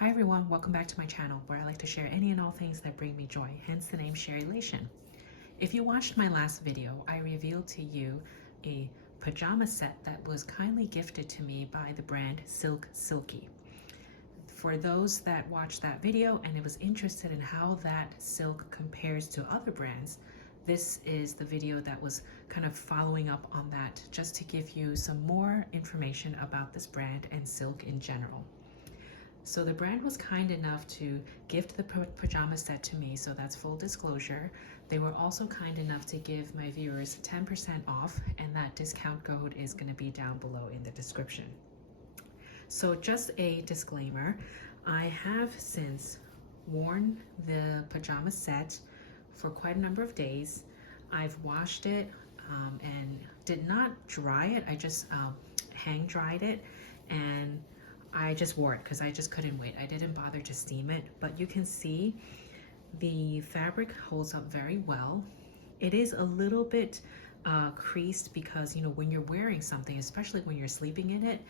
Hi everyone, welcome back to my channel where I like to share any and all things that bring me joy, hence the name Sharelation. If you watched my last video, I revealed to you a pajama set that was kindly gifted to me by the brand Silksilky. For those that watched that video and was interested in how that silk compares to other brands, this is the video that was kind of following up on that, just to give you some more information about this brand and silk in general. So the brand was kind enough to gift the pajama set to me, so that's full disclosure. They were also kind enough to give my viewers 10% off, and that discount code is going to be down below in the description. So just a disclaimer, I have since worn the pajama set for quite a number of days. I've washed it and did not dry it. I just hang dried it, and I just wore it because I just couldn't wait. I didn't bother to steam it, but you can see the fabric holds up very well. It is a little bit creased because, you know, when you're wearing something, especially when you're sleeping in it,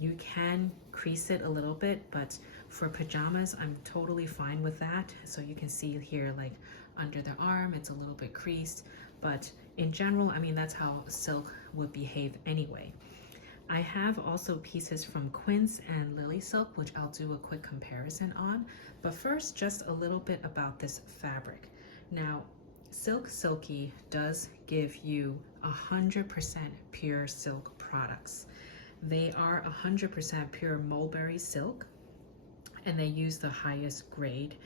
you can crease it a little bit, but for pajamas, I'm totally fine with that. So you can see here, like under the arm, it's a little bit creased, but in general, I mean, that's how silk would behave anyway. I have also pieces from Quince and LilySilk, which I'll do a quick comparison on. But first, just a little bit about this fabric. Now, Silksilky does give you 100% pure silk products. They are 100% pure mulberry silk, and they use the highest grade.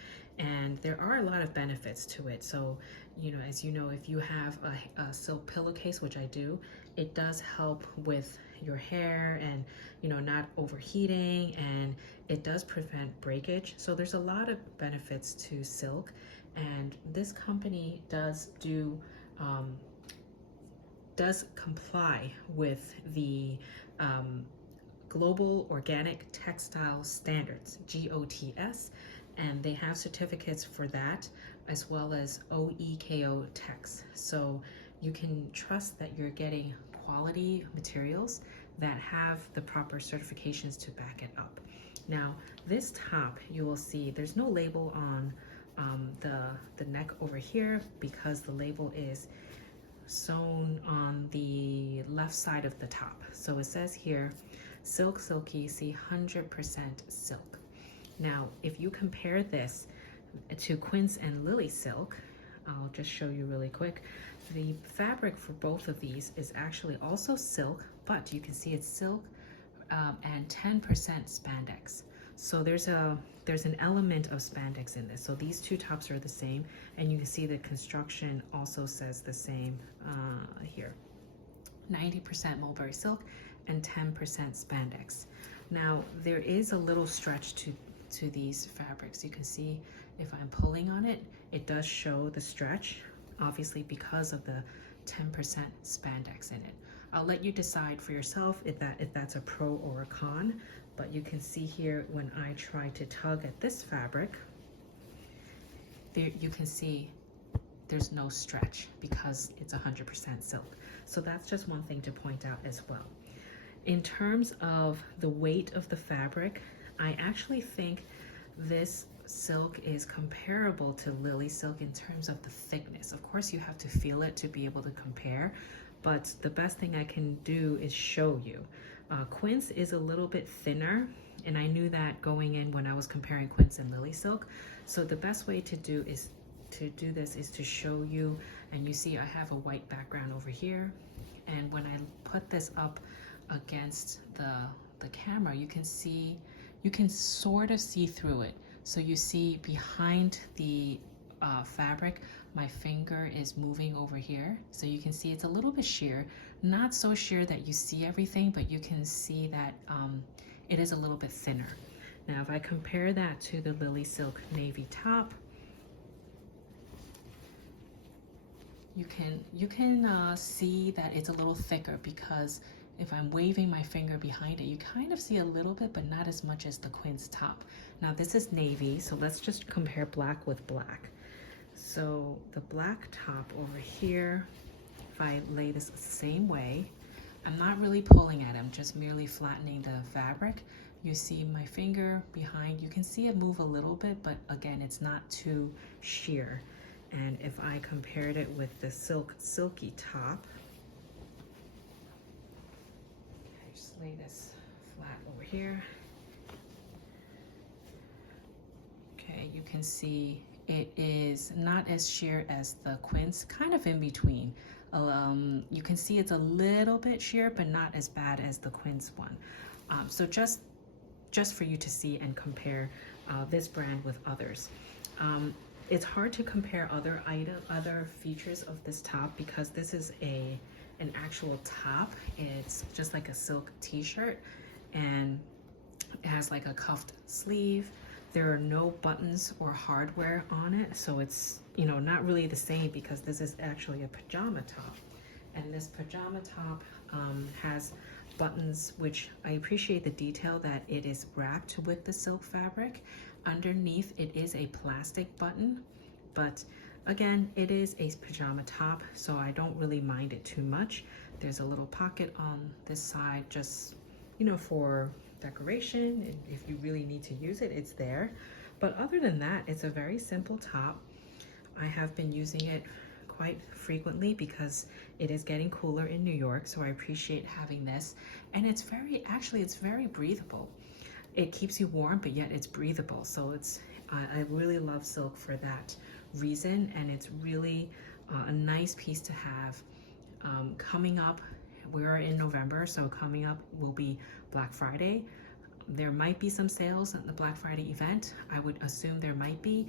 And there are a lot of benefits to it. So, you know, as you know, if you have a silk pillowcase, which I do, it does help with your hair and, you know, not overheating, and it does prevent breakage. So there's a lot of benefits to silk, and this company does comply with the Global Organic Textile Standards, GOTS, and they have certificates for that, as well as OEKO Tex. So you can trust that you're getting quality materials that have the proper certifications to back it up. Now, this top, you will see there's no label on the neck over here because the label is sewn on the left side of the top. So it says here, Silksilky, see 100% silk. Now, if you compare this to Quince and LilySilk, I'll just show you really quick. The fabric for both of these is actually also silk, but you can see it's silk and 10% spandex. So there's an element of spandex in this. So these two tops are the same, and you can see the construction also says the same here. 90% mulberry silk and 10% spandex. Now there is a little stretch to these fabrics. You can see if I'm pulling on it, it does show the stretch, obviously because of the 10% spandex in it. I'll let you decide for yourself if that's a pro or a con, but you can see here when I try to tug at this fabric, there you can see there's no stretch because it's 100% silk. So that's just one thing to point out as well. In terms of the weight of the fabric, I actually think this silk is comparable to LilySilk in terms of the thickness. Of course, you have to feel it to be able to compare, but the best thing I can do is show you. Quince is a little bit thinner, and I knew that going in when I was comparing Quince and LilySilk. So the best way to do this is to show you, and you see I have a white background over here, and when I put this up against the camera, you can sort of see through it. So you see behind the fabric, my finger is moving over here. So you can see it's a little bit sheer, not so sheer that you see everything, but you can see that it is a little bit thinner. Now, if I compare that to the LilySilk navy top, you can see that it's a little thicker because if I'm waving my finger behind it, you kind of see a little bit, but not as much as the Quince top. Now this is navy, so let's just compare black with black. So the black top over here, if I lay this the same way, I'm not really pulling at it, I'm just merely flattening the fabric. You see my finger behind, you can see it move a little bit, but again, it's not too sheer. And if I compared it with the Silky top, I just lay this flat over here. Okay, you can see it is not as sheer as the Quince, kind of in between. You can see it's a little bit sheer, but not as bad as the Quince one. So just for you to see and compare this brand with others. It's hard to compare other features of this top because this is an actual top. It's just like a silk t-shirt, and it has like a cuffed sleeve. There are no buttons or hardware on it, so it's, you know, not really the same because this is actually a pajama top. And this pajama top has buttons, which I appreciate the detail that it is wrapped with the silk fabric. Underneath it is a plastic button, but again, it is a pajama top, so I don't really mind it too much. There's a little pocket on this side, just, you know, for decoration, and if you really need to use it, it's there. But other than that, it's a very simple top. I have been using it quite frequently because it is getting cooler in New York, so I appreciate having this. And it's very breathable. It keeps you warm, but yet it's breathable. So I really love silk for that reason, and it's really a nice piece to have. Coming up, we're in November, so coming up will be Black Friday. There might be some sales at the Black Friday event. I would assume there might be,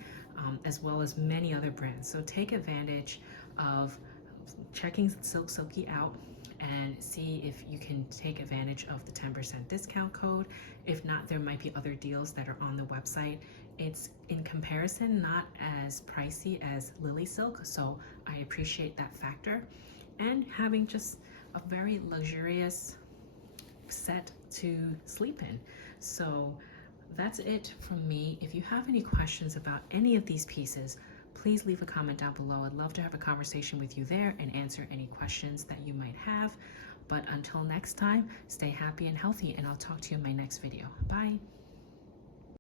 as well as many other brands. So take advantage of checking Silksilky out and see if you can take advantage of the 10% discount code. If not, there might be other deals that are on the website. It's in comparison not as pricey as LilySilk, so I appreciate that factor. And having just a very luxurious set to sleep in. So that's it from me. If you have any questions about any of these pieces, please leave a comment down below. I'd love to have a conversation with you there and answer any questions that you might have. But until next time, stay happy and healthy, and I'll talk to you in my next video. Bye.